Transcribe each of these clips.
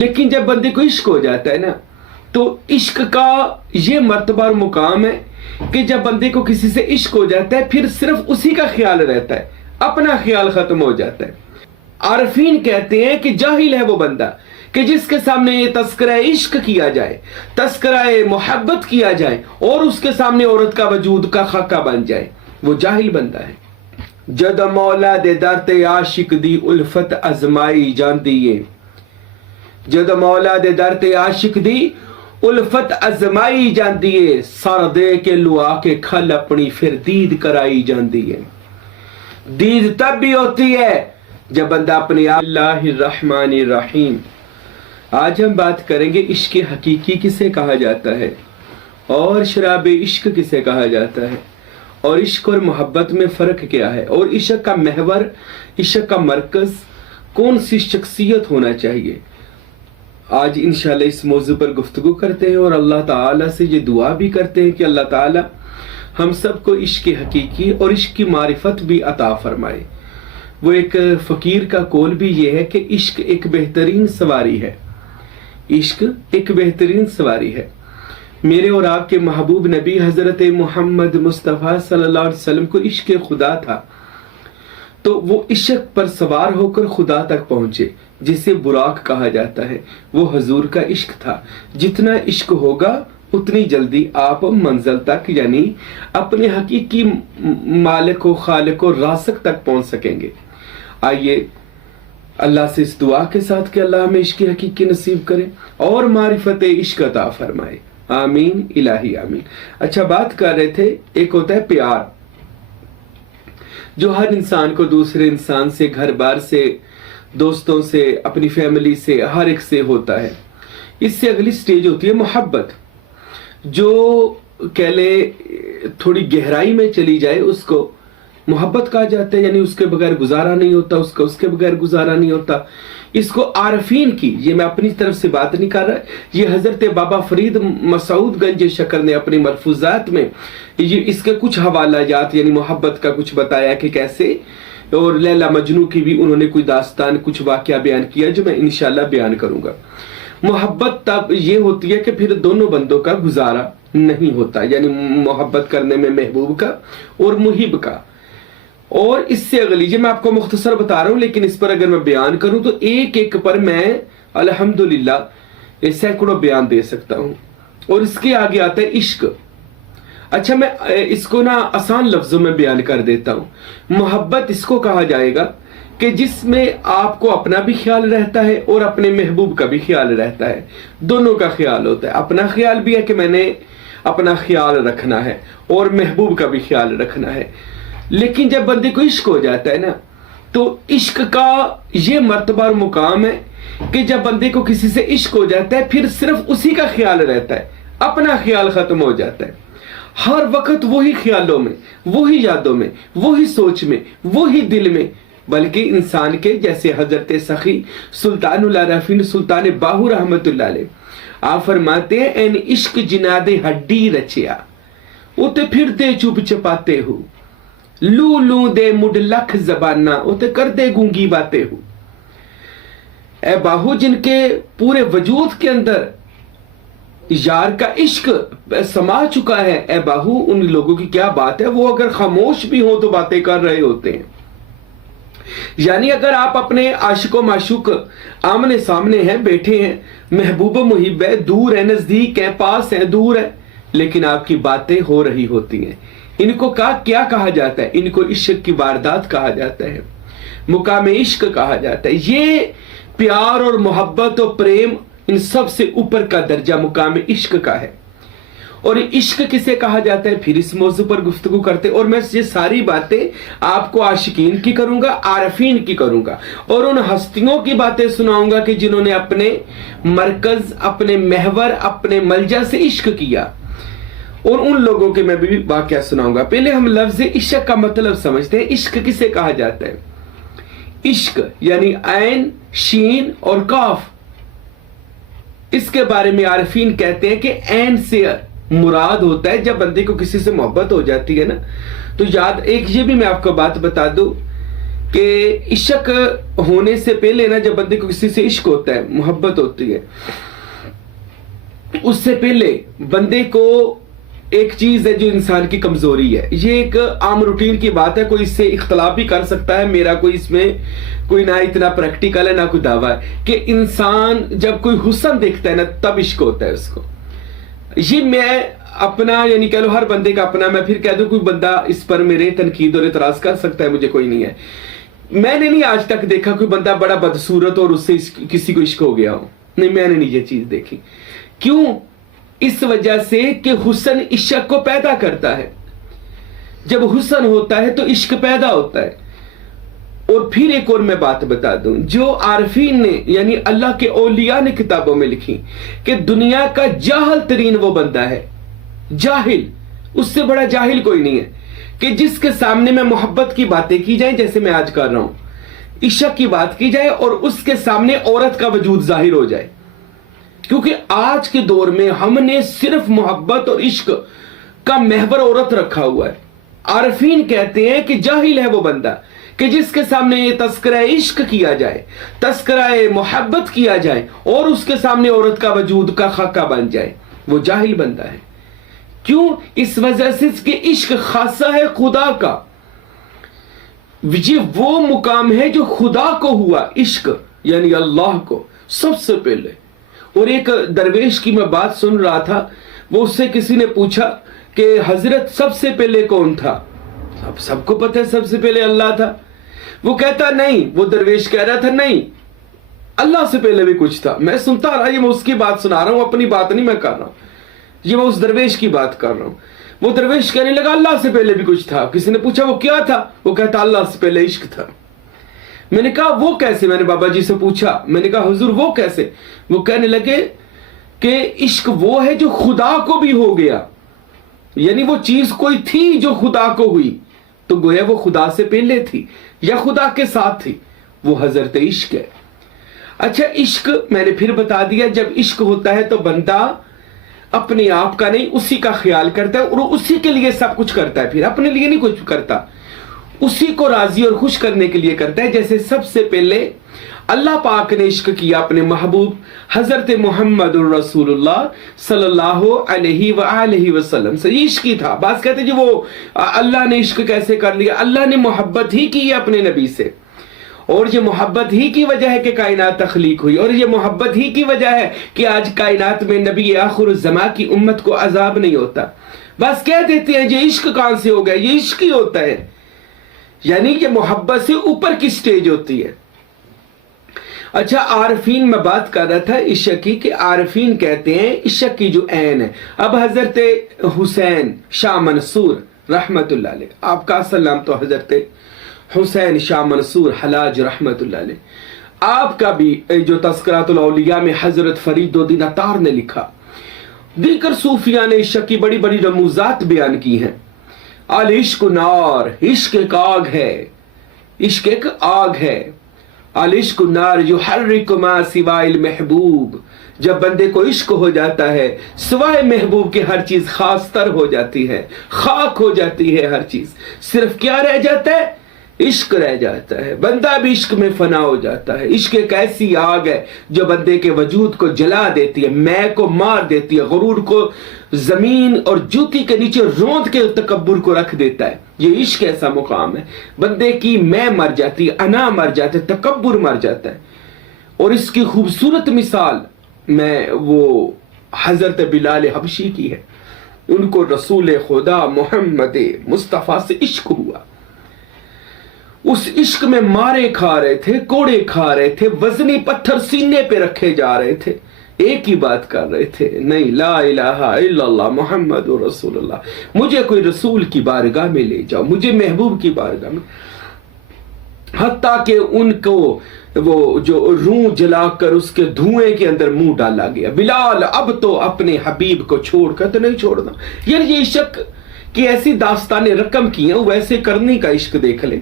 لیکن جب بندے کو عشق ہو جاتا ہے نا تو عشق کا یہ مرتبہ اور مقام ہے کہ جب بندے کو کسی سے عشق ہو جاتا ہے پھر صرف اسی کا خیال رہتا ہے، اپنا خیال ختم ہو جاتا ہے۔ عارفین کہتے ہیں کہ جاہل ہے وہ بندہ کہ جس کے سامنے یہ تذکرہ عشق کیا جائے، تذکرہ محبت کیا جائے اور اس کے سامنے عورت کا وجود کا خاکہ بن جائے، وہ جاہل بندہ ہے۔ جد مولا دے در تے عاشق دی الفت ازمائی جاندی ہے، جد مولا دے در تے عاشق دی الفت ازمائی جاندی ہے، سر دے کے لوا کے کھل اپنی پھر دید کرائی جاندی ہے۔ دید تب بھی ہوتی ہے جب بندہ اپنے اللہ الرحمن الرحیم۔ آج ہم بات کریں گے عشق حقیقی کسے کہا جاتا ہے اور شراب عشق کسے کہا جاتا ہے، اور عشق اور محبت میں فرق کیا ہے، اور عشق کا محور، عشق کا مرکز کون سی شخصیت ہونا چاہیے۔ آج انشاءاللہ اس موضوع پر گفتگو کرتے ہیں اور اللہ تعالیٰ سے یہ دعا بھی کرتے ہیں کہ اللہ تعالیٰ ہم سب کو عشق حقیقی اور عشق کی معرفت بھی عطا فرمائے۔ وہ ایک فقیر کا قول بھی یہ ہے کہ عشق ایک بہترین سواری ہے، عشق ایک بہترین سواری ہے۔ میرے اور آپ کے محبوب نبی حضرت محمد مصطفیٰ صلی اللہ علیہ وسلم کو عشق خدا تھا، تو وہ عشق پر سوار ہو کر خدا تک پہنچے جسے براق کہا جاتا ہے، وہ حضور کا عشق تھا۔ جتنا عشق ہوگا اتنی جلدی آپ منزل تک یعنی اپنے حقیقی مالک و خالق و رازق تک پہنچ سکیں گے۔ آئیے اللہ سے اس دعا کے ساتھ کہ اللہ ہمیں عشق حقیقی نصیب کرے اور معرفت عشق عطا فرمائے، آمین الہی آمین۔ اچھا، بات کر رہے تھے، ایک ہوتا ہے پیار جو ہر انسان کو دوسرے انسان سے، گھر بار سے، دوستوں سے، اپنی فیملی سے، ہر ایک سے ہوتا ہے۔ اس سے اگلی سٹیج ہوتی ہے محبت، جو کہہ لے تھوڑی گہرائی میں چلی جائے اس کو محبت کہا جاتا ہے، یعنی اس کے بغیر گزارا نہیں ہوتا، اس کے بغیر گزارا نہیں ہوتا۔ اس کو عارفین کی، یہ میں اپنی طرف سے بات نہیں کر رہا، یہ حضرت بابا فرید مسعود گنج شکر نے اپنی ملفوظات میں یہ اس کے کچھ حوالہ جات یعنی محبت کا کچھ بتایا کہ کیسے، اور لیلا مجنو کی بھی انہوں نے کوئی داستان، کچھ واقعہ بیان کیا جو میں انشاءاللہ بیان کروں گا۔ محبت تب یہ ہوتی ہے کہ پھر دونوں بندوں کا گزارا نہیں ہوتا، یعنی محبت کرنے میں محبوب کا اور محب کا۔ اور اس سے اگلی، یہ میں آپ کو مختصر بتا رہا ہوں، لیکن اس پر اگر میں بیان کروں تو ایک ایک پر میں الحمدللہ سینکڑوں بیان دے سکتا ہوں۔ اور اس کے آگے آتا ہے عشق۔ اچھا، میں اس کو نا آسان لفظوں میں بیان کر دیتا ہوں۔ محبت اس کو کہا جائے گا کہ جس میں آپ کو اپنا بھی خیال رہتا ہے اور اپنے محبوب کا بھی خیال رہتا ہے، دونوں کا خیال ہوتا ہے۔ اپنا خیال بھی ہے کہ میں نے اپنا خیال رکھنا ہے اور محبوب کا بھی خیال رکھنا ہے۔ لیکن جب بندے کو عشق ہو جاتا ہے نا تو عشق کا یہ مرتبہ اور مقام ہے کہ جب بندے کو کسی سے عشق ہو جاتا ہے پھر صرف اسی کا خیال رہتا ہے، اپنا خیال ختم ہو جاتا ہے۔ ہر وقت وہی خیالوں میں، وہی یادوں میں، وہی سوچ میں، وہی دل میں، بلکہ انسان کے جیسے حضرت سخی سلطان العارفین سلطان باہو رحمت اللہ علیہ آپ فرماتے ہیں، این عشق جناد ہڈی رچیا اتے پھر دے چپ چپاتے ہو، لو لو دے مڈ لکھ زبانہ اتے کر دے گونگی باتیں ہو۔ اے باہو، جن کے پورے وجود کے اندر یار کا عشق سما چکا ہے، اے باہو، ان لوگوں کی کیا بات ہے، وہ اگر خاموش بھی ہوں تو باتیں کر رہے ہوتے ہیں۔ یعنی اگر آپ اپنے عاشق و معشوق آمنے سامنے ہیں، بیٹھے ہیں، محبوب و محب ہے، دور ہے، نزدیک ہے، پاس ہے، دور ہے، لیکن آپ کی باتیں ہو رہی ہوتی ہیں، ان کو کیا کہا جاتا ہے؟ ان کو عشق کی واردات کہا جاتا ہے، مقام عشق کہا جاتا ہے۔ یہ پیار اور محبت اور پریم ان سب سے اوپر کا درجہ مقام عشق کا ہے۔ اور عشق کسے کہا جاتا ہے پھر اس موضوع پر گفتگو کرتے، اور میں یہ ساری باتیں آپ کو عاشقین کی کروں گا، عارفین کی کروں گا، اور ان ہستیوں کی باتیں سناؤں گا کہ جنہوں نے اپنے مرکز، اپنے محور، اپنے ملجا سے عشق کیا، اور ان لوگوں کے میں بھی واقعہ سناؤں گا۔ پہلے ہم لفظ عشق کا مطلب سمجھتے ہیں۔ عشق کسے کہا جاتا ہے؟ عشق یعنی عین، شین اور کاف، اس کے بارے میں عارفین کہتے ہیں کہ عین سے مراد ہوتا ہے جب بندے کو کسی سے محبت ہو جاتی ہے نا، تو یاد ایک یہ بھی میں آپ کو بات بتا دوں کہ عشق ہونے سے پہلے نا، جب بندے کو کسی سے عشق ہوتا ہے، محبت ہوتی ہے، اس سے پہلے بندے کو ایک چیز ہے جو انسان کی کمزوری ہے. یہ ایک عام روٹین کی بات ہے، کوئی اس سے اختلاف بھی کر سکتا ہے، میرا کوئی اس میں کوئی نہ اتنا پریکٹیکل ہے نہ کوئی دعویٰ ہے، کہ انسان جب کوئی حسن دیکھتا ہے نا تب عشق ہوتا ہے اس کو. یہ میں اپنا یعنی کہہ لو ہر بندے کا اپنا، میں پھر کہہ دوں کوئی بندہ اس پر میرے تنقید اور اعتراض کر سکتا ہے، مجھے کوئی نہیں ہے. میں نے نہیں آج تک دیکھا کوئی بندہ بڑا بدصورت اور اس سے کسی کو عشق ہو گیا ہو، نہیں، میں نے نہیں یہ چیز دیکھی. کیوں؟ اس وجہ سے کہ حسن عشق کو پیدا کرتا ہے. جب حسن ہوتا ہے تو عشق پیدا ہوتا ہے. اور پھر ایک اور میں بات بتا دوں، جو عارفین نے یعنی اللہ کے اولیاء نے کتابوں میں لکھی کہ دنیا کا جاہل ترین وہ بندہ ہے، جاہل، اس سے بڑا جاہل کوئی نہیں ہے، کہ جس کے سامنے میں محبت کی باتیں کی جائیں جیسے میں آج کر رہا ہوں، عشق کی بات کی جائے اور اس کے سامنے عورت کا وجود ظاہر ہو جائے. کیونکہ آج کے دور میں ہم نے صرف محبت اور عشق کا محور عورت رکھا ہوا ہے. عارفین کہتے ہیں کہ جاہل ہے وہ بندہ کہ جس کے سامنے یہ تذکرہ عشق کیا جائے، تذکرہ محبت کیا جائے اور اس کے سامنے عورت کا وجود کا خاکہ بن جائے، وہ جاہل بندہ ہے. کیوں؟ اس وجہ سے کہ عشق خاصہ ہے خدا کا. یہ وہ مقام ہے جو خدا کو ہوا، عشق یعنی اللہ کو سب سے پہلے. اور ایک درویش کی میں بات سن رہا تھا، وہ اس سے کسی نے پوچھا کہ حضرت سب سے پہلے کون تھا؟ سب کو پتہ ہے سب سے پہلے اللہ تھا. وہ کہتا نہیں، وہ درویش کہہ رہا تھا نہیں، اللہ سے پہلے بھی کچھ تھا. میں سنتا رہا، یہ میں اس کی بات سنا رہا ہوں، اپنی بات نہیں میں کر رہا ہوں، یہ میں اس درویش کی بات کر رہا ہوں. وہ درویش کہنے لگا اللہ سے پہلے بھی کچھ تھا. کسی نے پوچھا وہ کیا تھا؟ وہ کہتا اللہ سے پہلے عشق تھا. میں نے کہا وہ کیسے؟ میں نے بابا جی سے پوچھا، میں نے کہا حضور وہ کیسے؟ وہ کہنے لگے کہ عشق وہ ہے جو خدا کو بھی ہو گیا، یعنی وہ چیز کوئی تھی جو خدا کو ہوئی تو گویا وہ خدا سے پہلے تھی یا خدا کے ساتھ تھی، وہ حضرت عشق ہے. اچھا، عشق میں نے پھر بتا دیا، جب عشق ہوتا ہے تو بندہ اپنے آپ کا نہیں اسی کا خیال کرتا ہے اور اسی کے لیے سب کچھ کرتا ہے، پھر اپنے لیے نہیں کچھ کرتا، اسی کو راضی اور خوش کرنے کے لیے کرتا ہے. جیسے سب سے پہلے اللہ پاک نے عشق کیا اپنے محبوب حضرت محمد الرسول اللہ صلی اللہ علیہ وآلہ وسلم سے. یہ عشق ہی تھا. بعض کہتے ہیں جی وہ اللہ نے عشق کیسے کر لیا؟ اللہ نے محبت ہی کی ہے اپنے نبی سے، اور یہ محبت ہی کی وجہ ہے کہ کائنات تخلیق ہوئی، اور یہ محبت ہی کی وجہ ہے کہ آج کائنات میں نبی آخر الزمان کی امت کو عذاب نہیں ہوتا. بس کہہ دیتے ہیں یہ عشق کہاں سے ہو گیا؟ یہ عشق ہی ہوتا ہے، یعنی یہ محبت سے اوپر کی سٹیج ہوتی ہے. اچھا، عارفین میں بات کر رہا تھا عشق کی، کہ عارفین کہتے ہیں عشق کی جو عین ہے. اب حضرت حسین شاہ منصور رحمت اللہ علیہ، آپ کا اصل نام تو حضرت حسین شاہ منصور حلاج رحمت اللہ علیہ، آپ کا بھی جو تذکرات الاولیاء میں حضرت فرید الدین عطار نے لکھا. دیگر صوفیاء نے عشق کی بڑی بڑی رموزات بیان کی ہیں. العشق نار، عشق ایک آگ ہے، عشق ایک آگ ہے. العشق نار یحرک ما سوائے المحبوب، جب بندے کو عشق ہو جاتا ہے سوائے محبوب کے ہر چیز خاص تر ہو جاتی ہے، خاک ہو جاتی ہے ہر چیز. صرف کیا رہ جاتا ہے؟ عشق رہ جاتا ہے. بندہ بھی عشق میں فنا ہو جاتا ہے. عشق ایک ایسی آگ ہے جو بندے کے وجود کو جلا دیتی ہے، میں کو مار دیتی ہے، غرور کو زمین اور جوتی کے نیچے روند کے تکبر کو رکھ دیتا ہے. یہ عشق ایسا مقام ہے، بندے کی میں مر جاتی ہے، انا مر جاتا ہے، تکبر مر جاتا ہے. اور اس کی خوبصورت مثال میں وہ حضرت بلال حبشی کی ہے. ان کو رسول خدا محمد مصطفیٰ سے عشق ہوا. اس عشق میں مارے کھا رہے تھے، کوڑے کھا رہے تھے، وزنی پتھر سینے پہ رکھے جا رہے تھے، ایک ہی بات کر رہے تھے، نہیں لا الہ الا اللہ محمد رسول اللہ، مجھے کوئی رسول کی بارگاہ میں لے جاؤ، مجھے محبوب کی بارگاہ میں. حتیٰ کہ ان کو وہ جو روح جلا کر اس کے دھوئیں کے اندر منہ ڈالا گیا. بلال اب تو اپنے حبیب کو چھوڑ کر تو نہیں چھوڑنا. یعنی یہ عشق کی ایسی داستانیں رقم کی ہیں، ویسے کرنی کا عشق دیکھ لیں،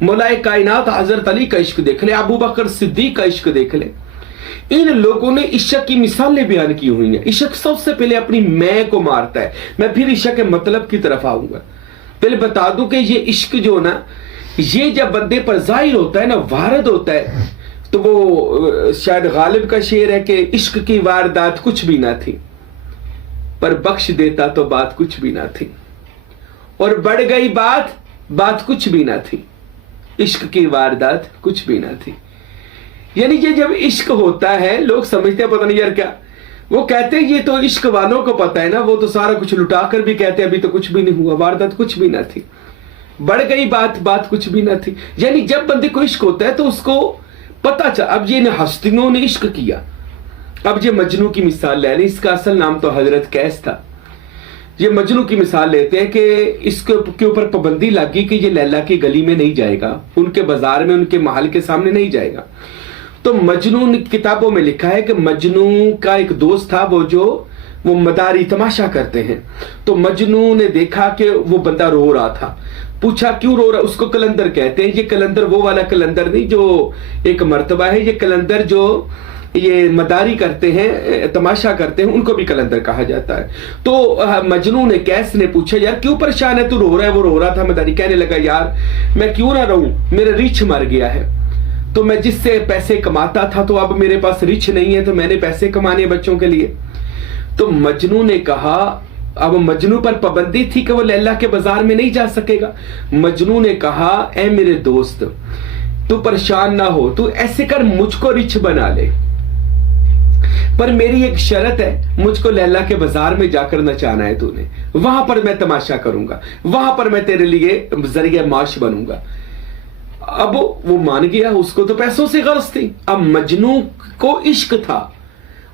مولا کائنات حضرت علی کا عشق دیکھ لیں، ابو بکر صدیق کا عشق دیکھ لیں. ان لوگوں نے عشق کی مثالیں بیان کی ہوئی ہیں. عشق سب سے پہلے اپنی میں کو مارتا ہے. میں پھر عشق کے مطلب کی طرف آؤں گا. پہلے بتا دوں کہ یہ عشق جو نا، یہ جب بندے پر ظاہر ہوتا ہے نا، وارد ہوتا ہے، تو وہ شاید غالب کا شعر ہے کہ عشق کی واردات کچھ بھی نہ تھی، پر بخش دیتا تو بات کچھ بھی نہ تھی، اور بڑھ گئی بات کچھ بھی نہ تھی، عشق کی واردات کچھ بھی نہ تھی۔ یعنی یہ جب عشق ہوتا ہے لوگ سمجھتے ہیں پتہ نہیں یار کیا، وہ کہتے ہیں یہ تو عشق والوں کو پتہ ہے نا، وہ تو سارا کچھ لٹا کر بھی کہتے ہیں ابھی تو کچھ بھی نہیں ہوا، واردات کچھ بھی نہ تھی، بڑھ گئی بات کچھ بھی نہ تھی۔ یعنی جب بندے کو عشق ہوتا ہے تو اس کو پتہ چل، اب یہ ہستیوں نے عشق کیا، اب یہ مجنو کی مثال لے لیں، اس کا اصل نام تو حضرت قیس تھا، یہ مجنو کی مثال لیتے ہیں کہ اس کے اوپر پابندی لگی کہ یہ لیلا کی گلی میں نہیں جائے گا، ان کے بازار میں، ان کے محل کے سامنے نہیں جائے گا۔ تو مجنو کتابوں میں لکھا ہے کہ مجنو کا ایک دوست تھا وہ مداری تماشا کرتے ہیں، تو مجنو نے دیکھا کہ وہ بندہ رو رہا تھا، پوچھا کیوں رو رہا، اس کو کلندر کہتے ہیں، یہ کلندر وہ والا کلندر نہیں جو ایک مرتبہ ہے، یہ کلندر جو یہ مداری کرتے ہیں، تماشا کرتے ہیں، ان کو بھی کلندر کہا جاتا ہے۔ تو مجنون نے قیس نے پوچھا یار کیوں پریشان ہے تو رو رہا ہے؟ وہ رو رہا تھا، مداری کہنے لگا یار میں کیوں نہ رہوں، میرا ریچھ مر گیا ہے، تو میں جس سے پیسے کماتا تھا تو اب میرے پاس ریچھ نہیں ہے، تو میں نے پیسے کمانے بچوں کے لیے۔ تو مجنو نے کہا، اب مجنو پر پابندی تھی کہ وہ لیلا کے بازار میں نہیں جا سکے گا۔ مجنو نے کہا اے میرے دوست تو پریشان نہ ہو، تو ایسے کر مجھ کو ریچھ بنا لے، پر میری ایک شرط ہے، مجھ کو لیلا کے بازار میں جا کر نچانا ہے تو نے، وہاں پر میں تماشا کروں گا، وہاں پر میں تیرے لیے ذریعہ معاش بنوں گا۔ اب وہ مان گیا، اس کو تو پیسوں سے غرض تھی۔ اب مجنو کو عشق تھا،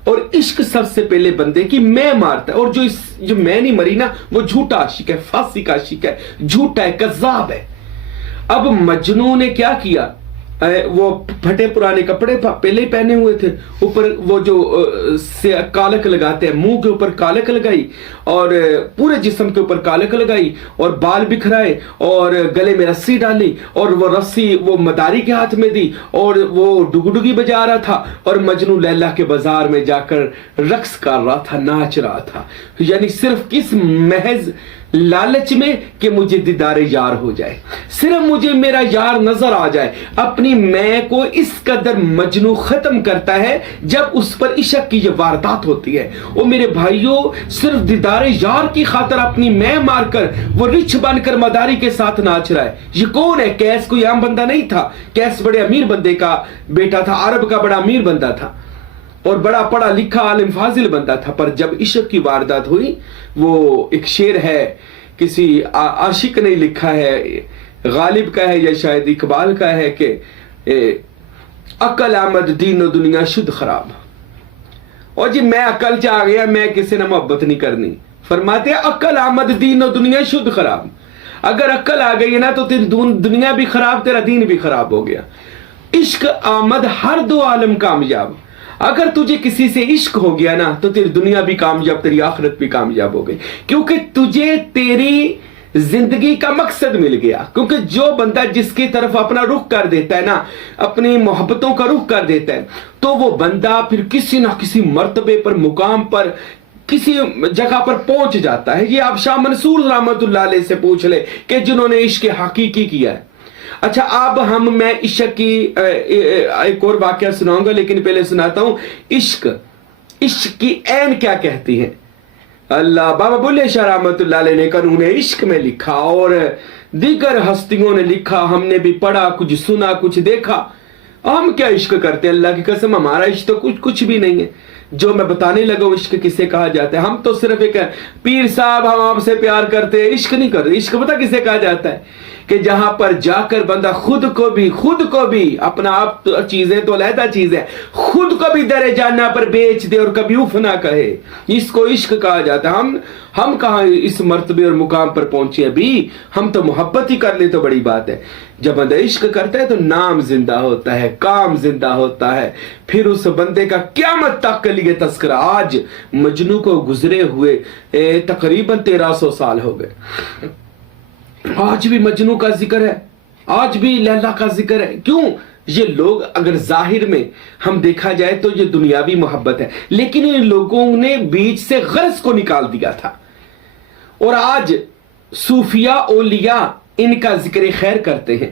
اور عشق سب سے پہلے بندے کی میں مارتا ہے، اور جو میں نہیں مری نا وہ جھوٹا عاشق ہے، فاسق کا عاشق ہے، جھوٹا ہے، کذاب ہے۔ اب مجنو نے کیا کیا، وہ پھٹے پرانے کپڑے پہلے ہی پہنے ہوئے تھے، اوپر وہ جو کالک لگاتے ہیں، منہ کے اوپر کالک لگائی اور پورے جسم کے اوپر کالک لگائی، اور بال بکھرائے، اور گلے میں رسی ڈالی، اور وہ رسی وہ مداری کے ہاتھ میں دی، اور وہ ڈگڈگی بجا رہا تھا، اور مجنو لیلا کے بازار میں جا کر رقص کر رہا تھا، ناچ رہا تھا، یعنی صرف کس محض لالچ میں کہ مجھے دیدار یار ہو جائے، صرف مجھے میرا یار نظر آ جائے۔ اپنی میں کو اس قدر مجنو ختم کرتا ہے جب اس پر عشق کی یہ واردات ہوتی ہے۔ وہ میرے بھائیوں صرف دیدار یار کی خاطر اپنی میں مار کر وہ رچ بن کر مداری کے ساتھ ناچ رہا ہے۔ یہ کون ہے؟ قیس کوئی عام بندہ نہیں تھا، قیس بڑے امیر بندے کا بیٹا تھا، عرب کا بڑا امیر بندہ تھا، اور بڑا پڑھا لکھا عالم فاضل بندہ تھا۔ پر جب عشق کی واردات ہوئی، وہ ایک شعر ہے، کسی عاشق نے لکھا ہے، غالب کا ہے یا شاید اقبال کا ہے کہ عقل آمد دین و دنیا شد خراب، اور جی میں عقل چ آ گیا، میں کسی نے محبت نہیں کرنی۔ فرماتے ہیں عقل آمد دین و دنیا شد خراب، اگر عقل آ گئی ہے نا تو تیری دنیا بھی خراب، تیرا دین بھی خراب ہو گیا۔ عشق آمد ہر دو عالم کامیاب، اگر تجھے کسی سے عشق ہو گیا نا تو تیری دنیا بھی کامیاب، تیری آخرت بھی کامیاب ہو گئی، کیونکہ تجھے تیری زندگی کا مقصد مل گیا۔ کیونکہ جو بندہ جس کی طرف اپنا رخ کر دیتا ہے نا، اپنی محبتوں کا رخ کر دیتا ہے، تو وہ بندہ پھر کسی نہ کسی مرتبے پر، مقام پر، کسی جگہ پر پہنچ جاتا ہے۔ یہ آپ شاہ منصور رحمت اللہ علیہ سے پوچھ لے کہ جنہوں نے عشق حقیقی کیا ہے۔ اچھا اب میں عشق کی ایک اور واقعہ سناؤں گا، لیکن پہلے سناتا ہوں عشق کی عین کیا کہتی ہے۔ اللہ بابا بلے شاہ رحمت اللہ علیہ نے قانون عشق میں لکھا، اور دیگر ہستیوں نے لکھا، ہم نے بھی پڑھا، کچھ سنا، کچھ دیکھا۔ ہم کیا عشق کرتے ہیں، اللہ کی قسم ہمارا عشق تو کچھ بھی نہیں ہے۔ جو میں بتانے لگا ہوں عشق کسے کہا جاتا ہے، ہم تو صرف ایک پیر صاحب ہم آپ سے پیار کرتے ہیں، عشق نہیں کرتے۔ عشق پتہ کسے کہا جاتا ہے کہ جہاں پر جا کر بندہ خود کو بھی اپنا آپ چیزیں تو علیحدہ چیز ہے، خود کو بھی در جاننا پر بیچ دے اور کبھی اف نہ کہے، اس کو عشق کہا جاتا ہے۔ ہم کہاں اس مرتبے اور مقام پر پہنچے ابھی، ہم تو محبت ہی کر لے تو بڑی بات ہے۔ جب بندہ عشق کرتا ہے تو نام زندہ ہوتا ہے، کام زندہ ہوتا ہے، پھر اس بندے کا قیامت تک کے لیے تذکرہ۔ آج مجنو کو گزرے ہوئے تقریباً 1300 سال ہو گئے، آج بھی مجنو کا ذکر ہے، آج بھی لیلا کا ذکر ہے۔ کیوں؟ یہ لوگ اگر ظاہر میں ہم دیکھا جائے تو یہ دنیاوی محبت ہے، لیکن ان لوگوں نے بیچ سے غرض کو نکال دیا تھا، اور آج صوفیاء اولیاء ان کا ذکر خیر کرتے ہیں،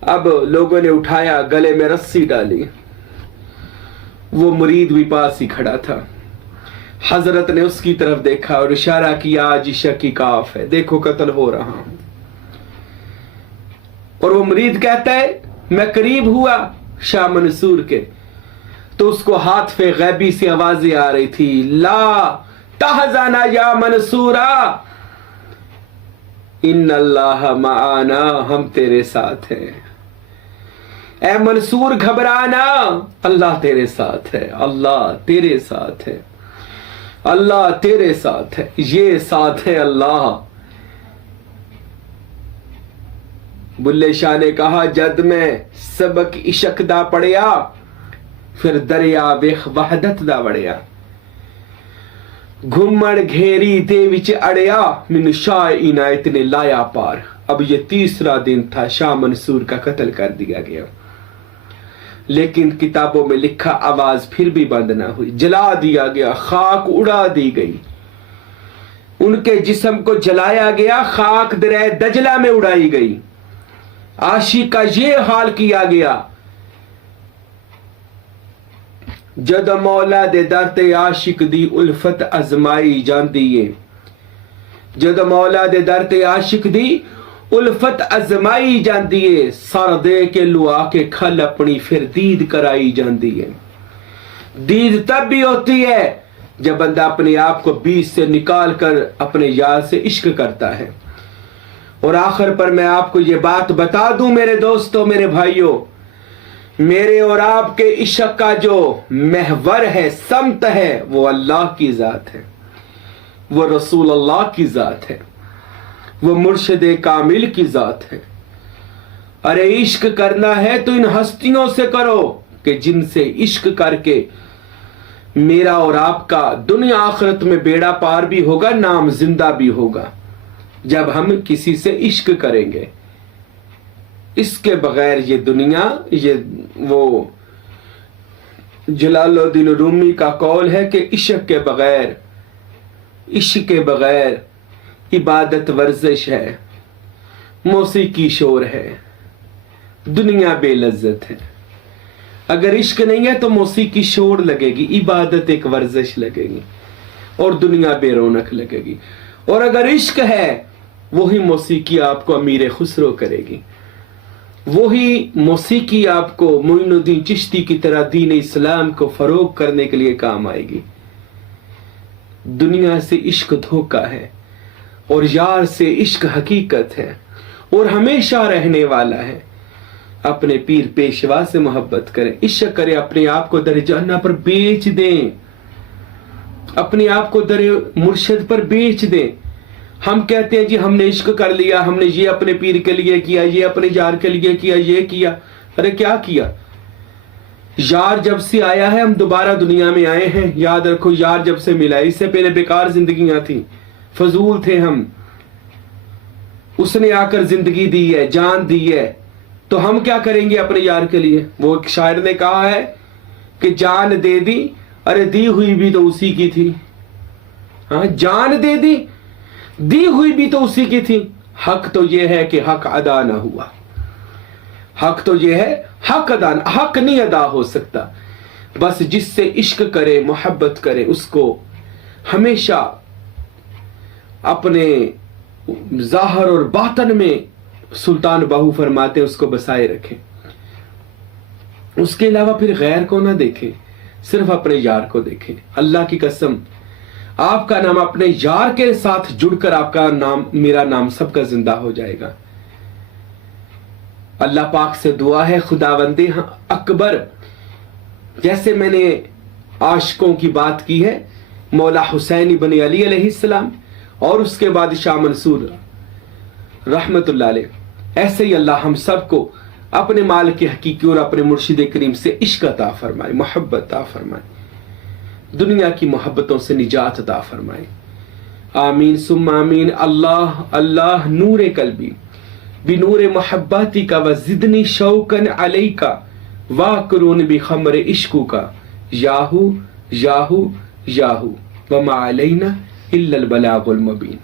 اب لوگوں نے اٹھایا، گلے میں رسی ڈالی، وہ مرید بھی پاس ہی کھڑا تھا. حضرت نے اس کی طرف دیکھا اور اشارہ کیا، آج عشاء کی کاف ہے، دیکھو قتل ہو رہا ہوں. اور وہ مرید کہتا ہے میں قریب ہوا شاہ منصور کے تو اس کو ہاتھ غیبی سے آوازیں آ رہی تھی، لا تحزن یا منصورا ان اللہ معانا، ہم تیرے ساتھ ہیں. اے منصور گھبرانا، اللہ تیرے ساتھ ہے، اللہ تیرے ساتھ ہے، اللہ تیرے ساتھ ہے، یہ ساتھ ہے اللہ. بلے شاہ نے کہا جد میں سبق عشق دا پڑیا پھر دریا ویخ وحدت دا وڑیا. گھمڑ گھیری دے وچ اڑیا من شاہ عنایت نے لایا پار. اب یہ تیسرا دن تھا شاہ منصور کا قتل کر دیا گیا، لیکن کتابوں میں لکھا آواز پھر بھی بند نہ ہوئی، جلا دیا گیا، خاک اڑا دی گئی. ان کے جسم کو جلایا گیا، خاک دریا دجلہ میں اڑائی گئی. عاشق کا یہ حال کیا گیا، جد مولا دے در تے عاشق دی الفت ازمائی جاندی ہے. جد مولا دے در تے عاشق دی الفت ازمائی جاندی ہے، سر دے کے لوا کے کھل اپنی پھر دید کرائی جاندی ہے. دید تب بھی ہوتی ہے جب بندہ اپنے آپ کو بیچ سے نکال کر اپنے یار سے عشق کرتا ہے. اور آخر پر میں آپ کو یہ بات بتا دوں میرے دوستوں، میرے بھائیوں، میرے اور آپ کے عشق کا جو محور ہے، سمت ہے، وہ اللہ کی ذات ہے، وہ رسول اللہ کی ذات ہے، وہ مرشد کامل کی ذات ہے. ارے عشق کرنا ہے تو ان ہستیوں سے کرو کہ جن سے عشق کر کے میرا اور آپ کا دنیا آخرت میں بیڑا پار بھی ہوگا، نام زندہ بھی ہوگا. جب ہم کسی سے عشق کریں گے، اس کے بغیر یہ دنیا، یہ وہ جلال الدین رومی کا قول ہے کہ عشق کے بغیر عبادت ورزش ہے، موسیقی شور ہے، دنیا بے لذت ہے. اگر عشق نہیں ہے تو موسیقی شور لگے گی، عبادت ایک ورزش لگے گی اور دنیا بے رونق لگے گی. اور اگر عشق ہے وہی موسیقی آپ کو امیر خسرو کرے گی، وہی موسیقی آپ کو معین الدین چشتی کی طرح دین اسلام کو فروغ کرنے کے لیے کام آئے گی. دنیا سے عشق دھوکہ ہے اور یار سے عشق حقیقت ہے اور ہمیشہ رہنے والا ہے. اپنے پیر پیشوا سے محبت کریں، عشق کریں، اپنے آپ کو در جہنم پر بیچ دیں، اپنے آپ کو در مرشد پر بیچ دیں. ہم کہتے ہیں جی ہم نے عشق کر لیا، ہم نے یہ اپنے پیر کے لیے کیا، یہ اپنے یار کے لیے کیا، یہ کیا. ارے کیا کیا؟ یار جب سے آیا ہے ہم دوبارہ دنیا میں آئے ہیں. یاد رکھو، یار جب سے ملا، اس سے پہلے بیکار زندگیاں تھیں، فضول تھے ہم. اس نے آ کر زندگی دی ہے، جان دی ہے، تو ہم کیا کریں گے اپنے یار کے لیے؟ وہ ایک شاعر نے کہا ہے کہ جان دے دی، ارے دی ہوئی بھی تو اسی کی تھی. ہاں، جان دے دی، دی ہوئی بھی تو اسی کی تھی. حق تو یہ ہے کہ حق ادا نہ ہوا. حق تو یہ ہے، حق نہیں ادا ہو سکتا. بس جس سے عشق کرے، محبت کرے، اس کو ہمیشہ اپنے ظاہر اور باطن میں سلطان باہو فرماتے اس کو بسائے رکھیں. اس کے علاوہ پھر غیر کو نہ دیکھیں، صرف اپنے یار کو دیکھیں. اللہ کی قسم، آپ کا نام اپنے یار کے ساتھ جڑ کر آپ کا نام، میرا نام سب کا زندہ ہو جائے گا. اللہ پاک سے دعا ہے خداوند اکبر، جیسے میں نے عاشقوں کی بات کی ہے، مولا حسین بن علی علیہ السلام اور اس کے بعد شاہ منصور رحمت اللہ علیہ، ایسے ہی اللہ ہم سب کو اپنے مالک حقیقی اور اپنے مرشد کریم سے عشق عطا فرمائے، محبت عطا فرمائے، دنیا کی محبتوں سے نجات عطا فرمائے. آمین ثم آمین. اللہ اللہ نور قلبی بنور محباتی کا وزدنی شوقن علی کا واکرون بخمر عشقو کا یاہو یاہو یاہو وما علینا الا البلاغ المبین.